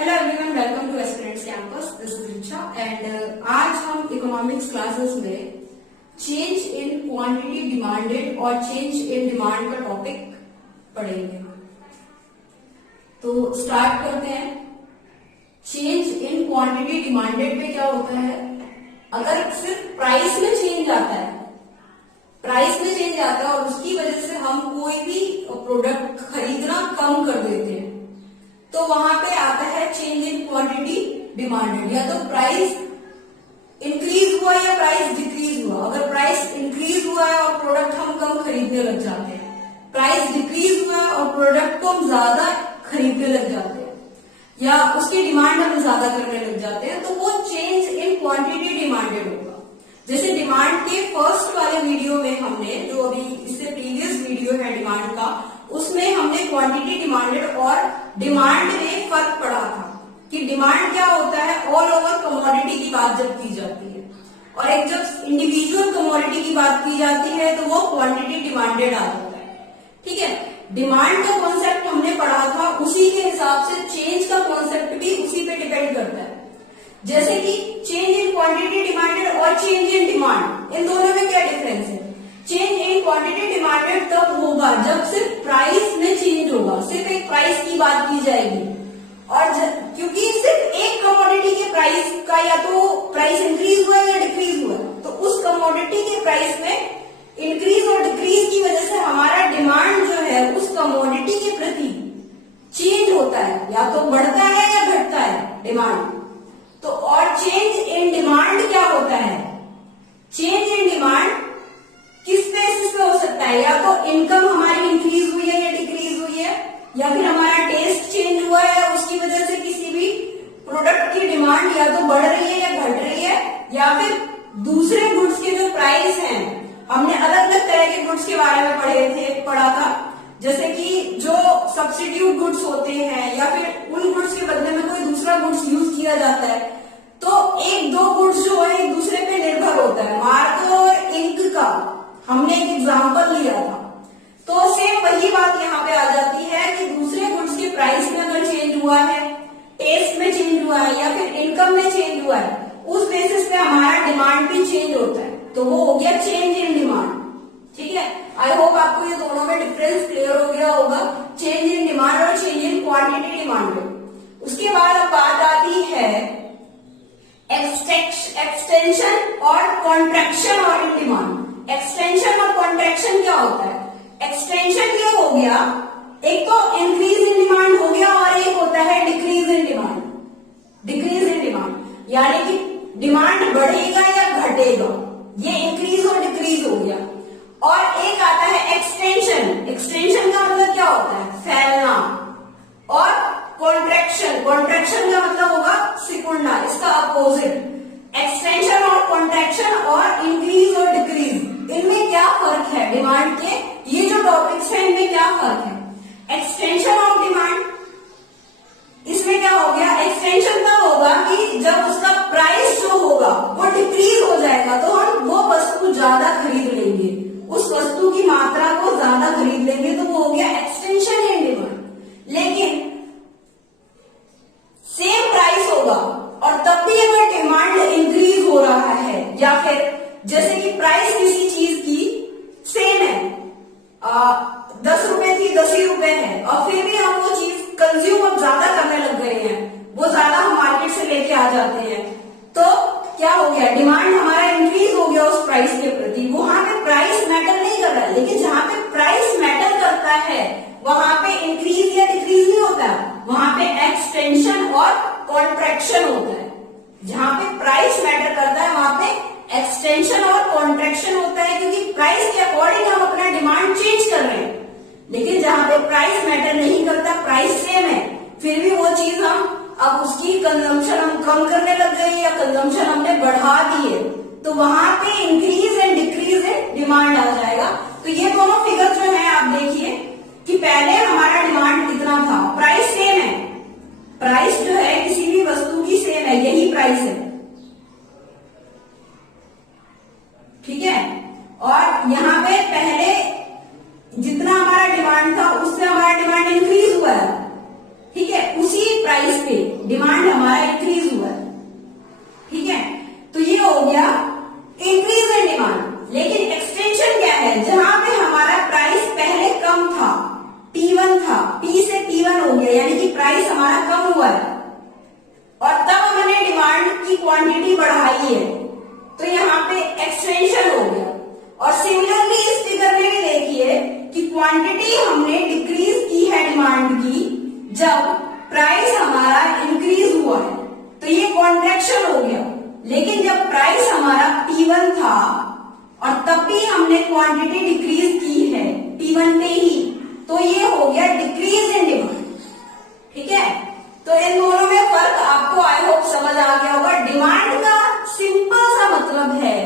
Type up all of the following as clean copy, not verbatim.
Hello everyone, welcome two aspirants campus. This is Richa and आज हम economics classes में change in quantity demanded और change in demand का topic पढ़ेंगे। तो स्टार्ट करते हैं। चेंज इन क्वांटिटी डिमांडेड पे क्या होता है, अगर सिर्फ प्राइस में चेंज आता है, और उसकी वजह से हम कोई भी प्रोडक्ट खरीदना कम कर देते हैं, तो वहां पे आता है चेंज इन क्वांटिटी डिमांडेड। या तो प्राइस इंक्रीज हुआ या प्राइस डिक्रीज हुआ। अगर प्राइस इंक्रीज हुआ है और प्रोडक्ट हम कम खरीदने लग जाते हैं, प्राइस डिक्रीज हुआ है और प्रोडक्ट को हम ज्यादा खरीदने लग जाते हैं, या उसकी डिमांड हम ज्यादा करने लग जाते हैं, तो वो चेंज इन क्वांटिटी डिमांडेड होगा। जैसे डिमांड के फर्स्ट वाले वीडियो में हमने, जो अभी इससे प्रीवियस वीडियो है डिमांड का, उसमें हमने क्वांटिटी डिमांडेड और डिमांड में फर्क पढ़ा था कि डिमांड क्या होता है, ऑल ओवर कमोडिटी की बात जब की जाती है, और एक जब इंडिविजुअल कमोडिटी की बात की जाती है तो वो क्वांटिटी डिमांडेड आ जाता है। ठीक है, डिमांड का कॉन्सेप्ट हमने पढ़ा था, उसी के हिसाब से चेंज का कॉन्सेप्ट भी उसी पे डिपेंड करता है। जैसे कि चेंज इन क्वांटिटी डिमांडेड और चेंज इन डिमांड, इन दोनों में क्या डिफरेंस है। चेंज इन क्वांटिटी डिमांडेड तब होगा जब सिर्फ प्राइस में चेंज होगा, सिर्फ एक प्राइस की बात की जाएगी, और क्योंकि सिर्फ एक कमोडिटी के प्राइस का या तो प्राइस इंक्रीज हुआ है या डिक्रीज हुआ है, तो उस कमोडिटी के प्राइस में इंक्रीज और डिक्रीज की वजह से हमारा डिमांड जो है उस कमोडिटी के प्रति चेंज होता है, या तो बढ़ता है या घटता है डिमांड। तो और चेंज इन डिमांड क्या होता है, चेंज इन डिमांड किस बेसिस पे हो सकता है, या तो इनकम हमारी इंक्रीज हुई है या डिक्रीज हुई है, या फिर हमारा टेस्ट चेंज हुआ है, उसकी वजह से किसी भी प्रोडक्ट की डिमांड या तो बढ़ रही है या घट रही है, या फिर दूसरे गुड्स के जो प्राइस हैं, हमने अलग अलग तरह के गुड्स के बारे में पढ़ा था, जैसे कि जो सब्स्टिट्यूट गुड्स होते हैं या फिर उन गुड्स के बदले में कोई दूसरा गुड्स यूज किया जाता है, तो एक दो गुड्स जो है एक दूसरे पे निर्भर होता है। मार्कर और इंक का हमने एक एग्जांपल लिया था, तो सेम वही बात यहाँ पे आ जाती है कि दूसरे गुड्स के प्राइस में अगर चेंज हुआ है, टेस्ट में चेंज हुआ है, या फिर इनकम में चेंज हुआ है, उस बेसिस पे हमारा डिमांड भी चेंज होता है, तो वो हो गया चेंज इन डिमांड। ठीक है, आई होप आपको ये दोनों में डिफरेंस क्लियर हो गया होगा, चेंज इन डिमांड और चेंज इन क्वांटिटी डिमांड। उसके बाद अब बात आती है एक्सटेंशन और कॉन्ट्रैक्शन और इन डिमांड। एक्सटेंशन और कॉन्ट्रैक्शन क्या होता है, एक्सटेंशन ये हो गया, एक तो इंक्रीज इन डिमांड हो गया और एक होता है decrease in demand. Decrease in demand यानी कि डिमांड बढ़ेगा या घटेगा, ये इंक्रीज और डिक्रीज हो गया। और एक आता है एक्सटेंशन। एक्सटेंशन का मतलब क्या होता है, फैलना। और कॉन्ट्रैक्शन, कॉन्ट्रैक्शन का मतलब होगा सिकुड़ना, इसका अपोजिट। एक्सटेंशन और कॉन्ट्रैक्शन और इंक्रीज और डिक्रीज, इनमें क्या फर्क है डिमांड के, ये जो टॉपिक्स हैं इनमें क्या फर्क है। एक्सटेंशन ऑफ डिमांड, इसमें क्या हो गया, एक्सटेंशन तब होगा कि जब उसका प्राइस जो होगा वो डिक्रीज हो जाएगा, तो हम वो वस्तु ज्यादा खरीद लेंगे, उस वस्तु की मात्रा को ज्यादा खरीद लेंगे, तो वो हो गया एक्सटेंशन इन डिमांड। लेकिन सेम प्राइस होगा और तब भी अगर डिमांड इंक्रीज हो रहा है, या फिर जैसे कि प्राइस किसी चीज की सेम है, 10 रुपए थी 10 ही रुपए है, और फिर भी हम वो चीज कंज्यूम अब ज्यादा करने लग गए हैं, वो ज्यादा हम मार्केट से लेके आ जाते हैं, तो क्या हो गया, डिमांड हमारा इंक्रीज हो गया उस प्राइस के प्रति। वहां पे प्राइस मैटर नहीं कर रहा है, लेकिन जहां पे प्राइस मैटर करता है वहां पे इंक्रीज या डिक्रीज नहीं होता, वहां पे एक्सटेंशन और कॉन्ट्रैक्शन होता है। जहां पे प्राइस मैटर करता है वहां पे एक्सटेंशन और कॉन्ट्रैक्शन होता है, क्योंकि प्राइस के अकॉर्डिंग हम अपना डिमांड चेंज कर रहे हैं। लेकिन जहां पे प्राइस मैटर नहीं करता, प्राइस सेम है, फिर भी वो चीज हम अब उसकी कंजम्पशन हम कम करने लग गए या कंजम्पशन हमने बढ़ा दी है, तो वहां पे increase and decrease in demand आ जाएगा। तो ये दोनों फिगर जो है आप देखिए कि पहले हमारा डिमांड कितना था, प्राइस सेम है, प्राइस जो है किसी भी वस्तु की सेम है, यही प्राइस है। ठीक है, और यहाँ पे पहले जितना हमारा डिमांड था उससे हमारा डिमांड इंक्रीज हुआ है, ठीक है, उसी प्राइस पे डिमांड हमारा इंक्रीज हुआ है, ठीक है। तो ये हो गया इंक्रीज इन डिमांड। लेकिन एक्सटेंशन क्या है, जहां पे हमारा प्राइस पहले कम था, P1 था, P से P1 हो गया, यानी कि प्राइस हमारा कम हुआ है और तब हमने डिमांड की क्वांटिटी बढ़ाई है, तो यहाँ पे एक्सटेंशन हो गया। और सिमिलरली इस फिगर में भी देखिए कि क्वांटिटी हमने डिक्रीज की है डिमांड की जब प्राइस हमारा इंक्रीज हुआ है, तो ये कॉन्ट्रैक्शन हो गया। लेकिन जब प्राइस हमारा P1 था और तब भी हमने क्वांटिटी डिक्रीज की है P1 पे ही, तो ये हो गया डिक्रीज इन डिमांड, ठीक है। तो इन दोनों में फर्क आपको आई होप समझ आ गया होगा। डिमांड का सिंपल सा मतलब है,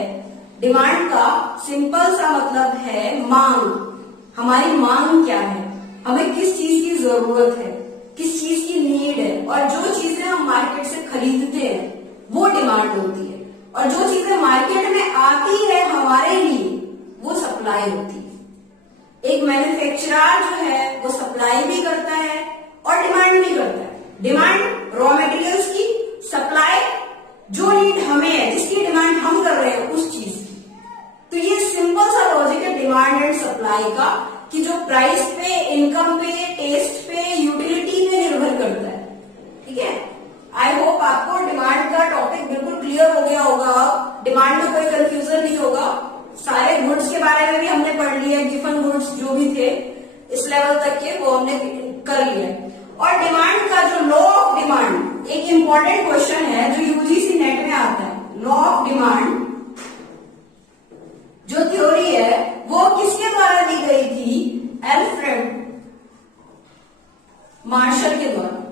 डिमांड का सिंपल सा मतलब है मांग। हमारी मांग क्या है, हमें किस चीज की जरूरत है, किस चीज की नीड है, और जो चीजें हम मार्केट से खरीदते हैं वो डिमांड होती है, और जो चीजें मार्केट में आती है हमारे लिए वो सप्लाई होती है। एक मैन्युफैक्चरर जो है वो सप्लाई भी करता है और डिमांड भी करता है। डिमांड रॉ मटेरियल्स की, सप्लाई जो नीड हमें है, जिसकी डिमांड हम कर रहे हैं उस चीज की। तो ये सिंपल सा लॉजिक है डिमांड एंड सप्लाई का, कि जो प्राइस पे, इनकम पे, टेस्ट पे, यूटिलिटी पे निर्भर करता है, ठीक है। आई होप आपको डिमांड का टॉपिक बिल्कुल क्लियर हो गया होगा, डिमांड में कोई कंफ्यूजन नहीं होगा। सारे गुड्स के बारे में भी हमने पढ़ लिया, गिवन गुड्स जो भी थे इस लेवल तक के वो हमने कर लिया। और डिमांड का जो लॉ ऑफ डिमांड, एक इंपॉर्टेंट क्वेश्चन है जो यूजीसी नेट में आता है। लॉ ऑफ डिमांड जो थ्योरी है वो किसके द्वारा दी गई थी, एल्फ्रेड मार्शल के द्वारा।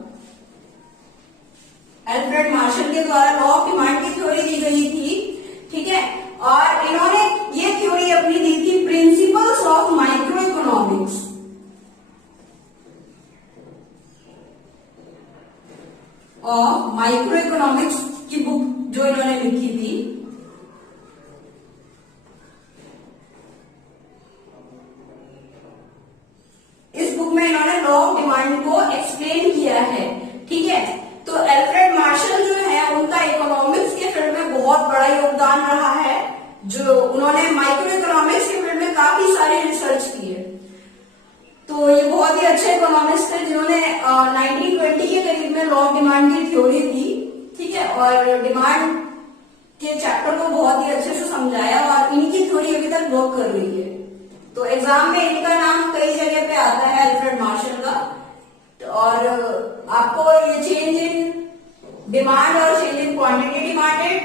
एल्फ्रेड मार्शल के द्वारा लॉ ऑफ डिमांड की थ्योरी दी गई थी, ठीक है। और इन्होंने ये थ्योरी अपनी दी थी प्रिंसिपल्स ऑफ माइक्रो इकोनॉमिक्स। और माइक्रो इकोनॉमिक्स की बुक जो इन्होंने लिखी थी, इस बुक में इन्होंने लॉ ऑफ डिमांड को एक्सप्लेन किया है, ठीक है। तो एल्फ्रेड मार्शल जो है उनका इकोनॉमिक्स के फील्ड में बहुत बड़ा योगदान रहा है, जो उन्होंने माइक्रो इकोनॉमिक्स के फील्ड में काफी सारी रिसर्च की है। तो ये बहुत ही अच्छे इकोनॉमिस्ट थे जिन्होंने 1920 के करीब में लॉ ऑफ डिमांड की थ्योरी दी, ठीक है। और डिमांड के चैप्टर को बहुत ही अच्छे से समझाया और इनकी थ्योरी अभी तक वर्क कर रही है। तो एग्जाम में इनका नाम कई जगह पे आता है, एल्फ्रेड मार्शल का। और आपको ये चेंज इन डिमांड और change in quantity demanded,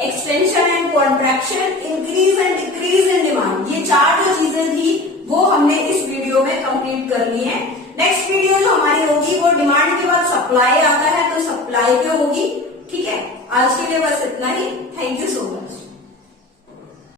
extension and contraction, increase and decrease in demand, ये चार जो चीजें थी वो हमने इस वीडियो में कंप्लीट कर ली है। नेक्स्ट वीडियो जो हमारी होगी वो डिमांड के बाद सप्लाई आता है, तो सप्लाई पे होगी, ठीक है। आज के लिए बस इतना ही। Thank you so much.